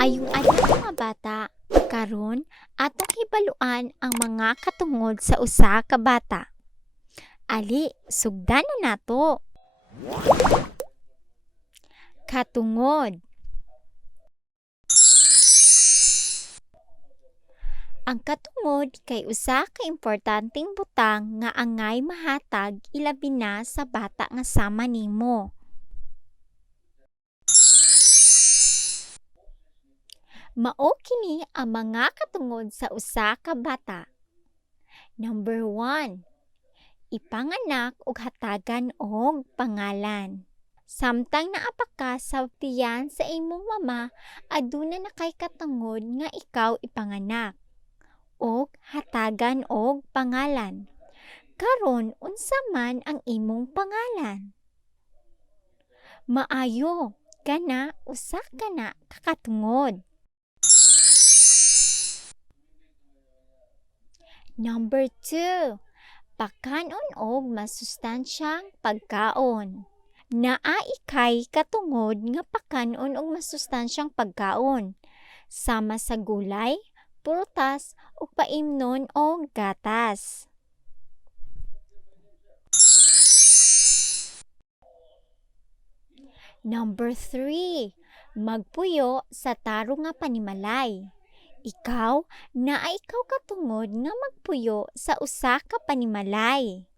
Maayong adlaw mga bata. Karon atong hibaluan ang mga katungod sa usa ka bata. Ali, sugdan na nato. Katungod. Ang katungod kay usa ka importanteng butang nga angay mahatag ilabi na sa bata nga sama nimo. Mao kini ang mga katungod sa usa ka bata. Number 1. Ipanganak ug hatagan og pangalan. Samtang naapa ka sa tiyan sa imong mama, aduna na kay katungod nga ikaw ipanganak ug hatagan og pangalan. Karon unsa man ang imong pangalan? Maayo, kana usa ka na kakatungod. Number 2. Pakanon og masustansyang pagkaon. Naa ikay katungod nga pakanon og masustansyang pagkaon, sama sa gulay, prutas ug paimnon og gatas. Number 3. Magpuyo sa tarong nga panimalay. Ikaw, ikaw katungod nga magpuyo sa usa ka panimalay.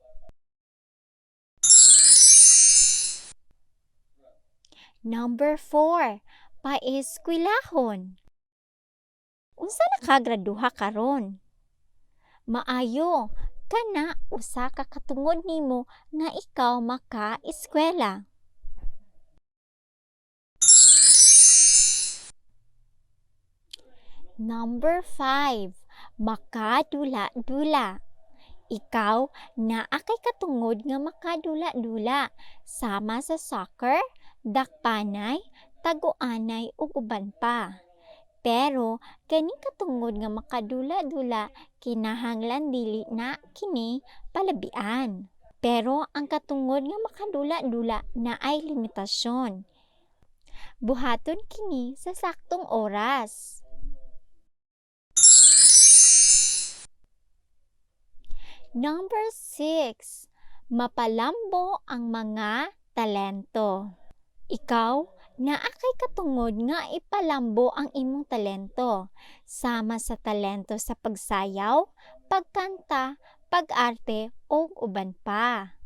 Number 4. Paeskwelahon. Unsa nakagraduha karon? Maayo, kana usa ka katungod nimo nga ikaw maka-eskwela. Number 5. Makadula-dula. Ikaw, kay katungod nga makadula-dula sama sa soccer, dakpanay, taguanay ug uban pa. Pero kani katungod nga makadula-dula kinahanglan dili na kini palabian. Pero ang katungod nga makadula-dula naay limitasyon. Buhaton kini sa saktong oras. Number 6. Mapalambo ang mga talento. Ikaw, kay katungod nga ipalambo ang imong talento, sama sa talento sa pagsayaw, pagkanta, pag-arte ug uban pa.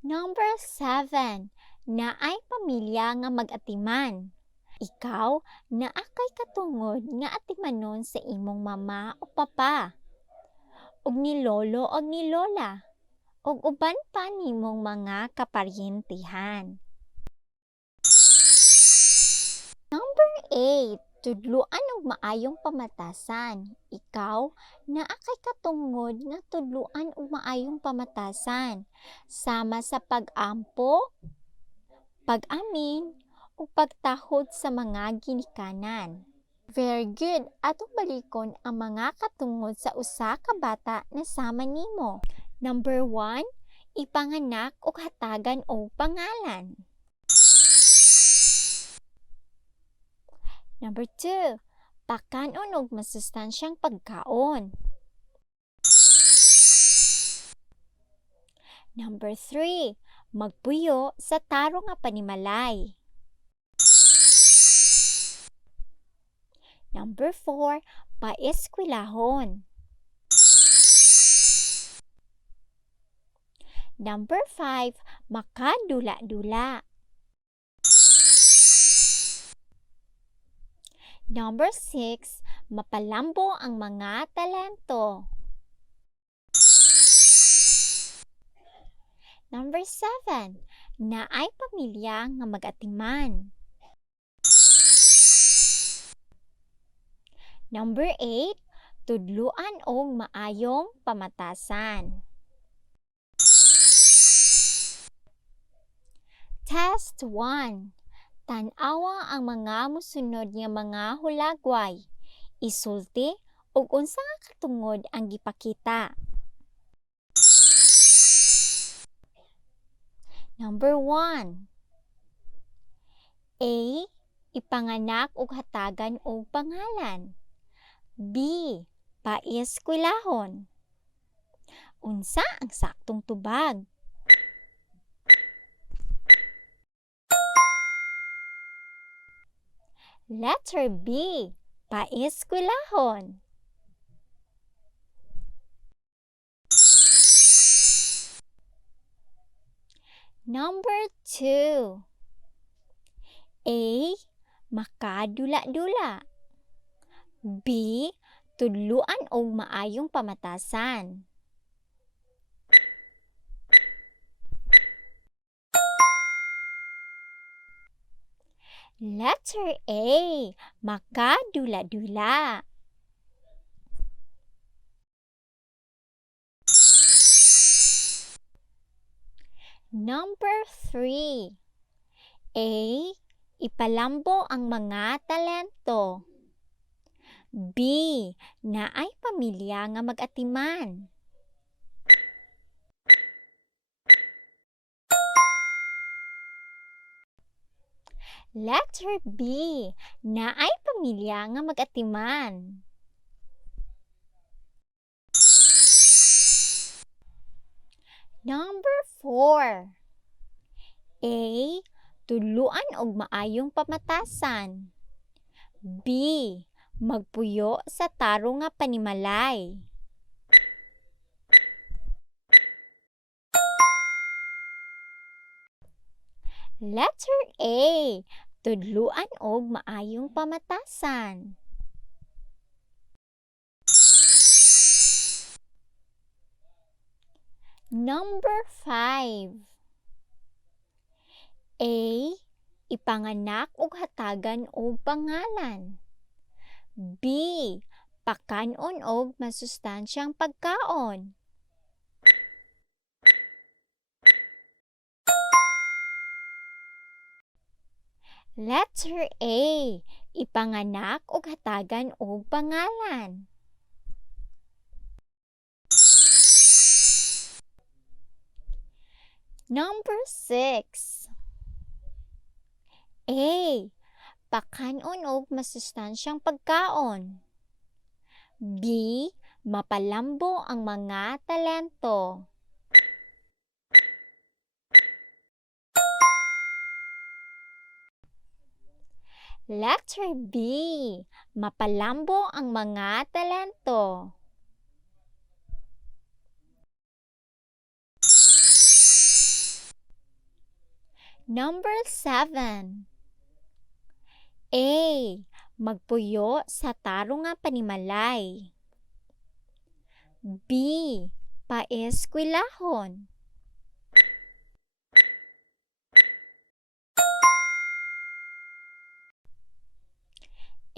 Number 7. Naay pamilya nga mag-atiman. Ikaw, kay katungod nga atimanon sa imong mama o papa, ug ni lolo o ni lola, ug uban pa nimong mga kaparyentehan. Number 8. Tudloan og maayong pamatasan. Ikaw, kay katungod nga tudloan og maayong pamatasan, sama sa pag-ampo, pag-amin, o pagtahod sa mga ginikanan. Very good. Atong balikon ang mga katungod sa usa ka bata na sama nimo. Number 1. Ipanganak ug hatagan og pangalan. Number 2. Pakanon og masustansyang pagkaon. Number 3. Magpuyo sa tarong nga panimalay. Number 4. Paeskwelahon. Number 5. Makadula-dula. Number 6. Mapalambo ang mga talento. Number 7. Naay pamilya nga mag-atiman. Number 8. Tudloan og maayong pamatasan. Test 1. Tan-awa ang mga mosunod nga mga hulagway. Isulti ug unsa nga katungod ang gipakita. Number 1. A. Ipanganak ug hatagan og pangalan. B. Paeskwelahon. Unsa ang saktong tubag? Letter B. Paeskwelahon. Number 2. A. Makadula-dula. B. Tudluan og maayong pamatasan. Letter A. Makadula-dula. Number 3. A. Ipalambo ang mga talento. B. Naay pamilya nga mag-atiman. Letter B. Naay pamilya nga mag-atiman. Number 4. A. Tudluan og maayong pamatasan. B. Magpuyo sa tarong nga panimalay. Letter A. Tudluan og maayong pamatasan. Number 5. A. Ipanganak ug hatagan og pangalan. B. Pakanon og masustansyang pagkaon. Letter A. Ipanganak ug hatagan og pangalan. Number 6. A. Pakanon og masustansyang pagkaon. B. Mapalambo ang mga talento. Letter B. Mapalambo ang mga talento. Number 7. A. Magpuyo sa tarong nga panimalay. B. Paeskwelahon.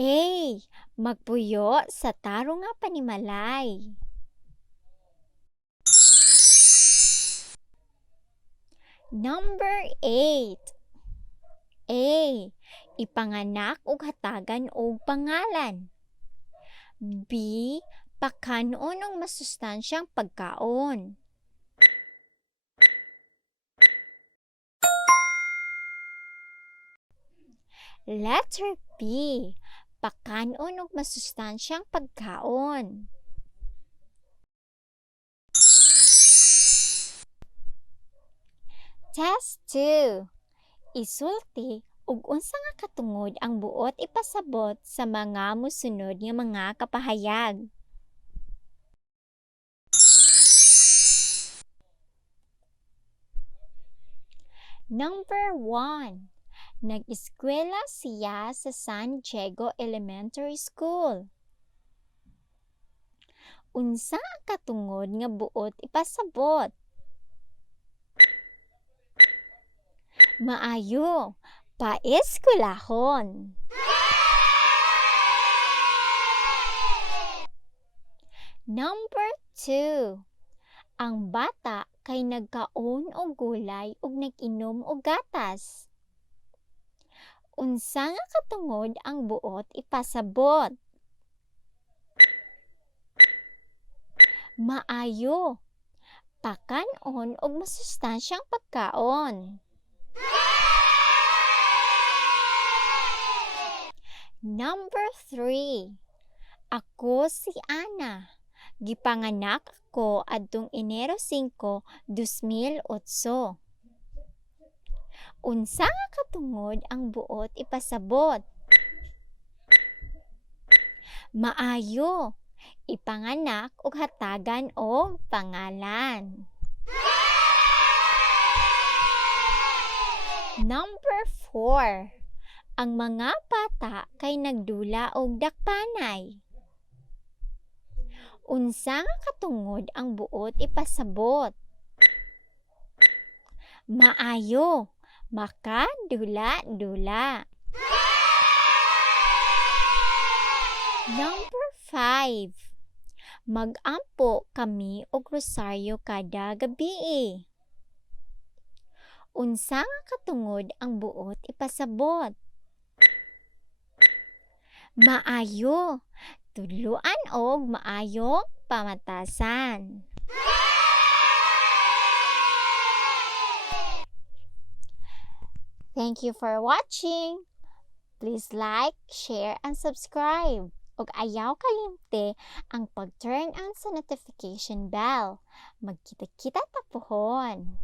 A. Magpuyo sa tarong nga panimalay. Number 8. A. Ipanganak ug hatagan og pangalan. B. Pakanon og masustansyang pagkaon. Letter B. Pakanon og masustansyang pagkaon. Test 2. Isulti ug unsa nga katungod ang buot ipasabot sa mga mosunod nga mga kapahayag. Number 1. Nag-eskwela siya sa San Diego Elementary School. Unsa ang katungod nga buot ipasabot? Maayo, paeskwelahon. Number 2. Ang bata kay nagkaon og gulay ug nag-inom og gatas. Unsa nga katungod ang buot ipasabot? Maayo, pakanon og masustansyang pagkaon. Number 3. Ako si Ana. Gipanganak ako adtong Enero 5, 2008. Unsa nga katungod ang buot ipasabot? Maayo. Ipanganak ug hatagan og pangalan. Number 4. Ang mga bata kay nagdula og dakpanay. Unsa nga katungod ang buot ipasabot? Maayo. Makadula-dula. Number 5. Mag-ampo kami og rosaryo kada gabi. Unsa nga katungod ang buot ipasabot? Maayo. Tudloan og maayong pamatasan. Thank you for watching. Please like, share, and subscribe. Ug ayaw kalimte ang pag-turn on sa notification bell. Magkita-kita ta pohon.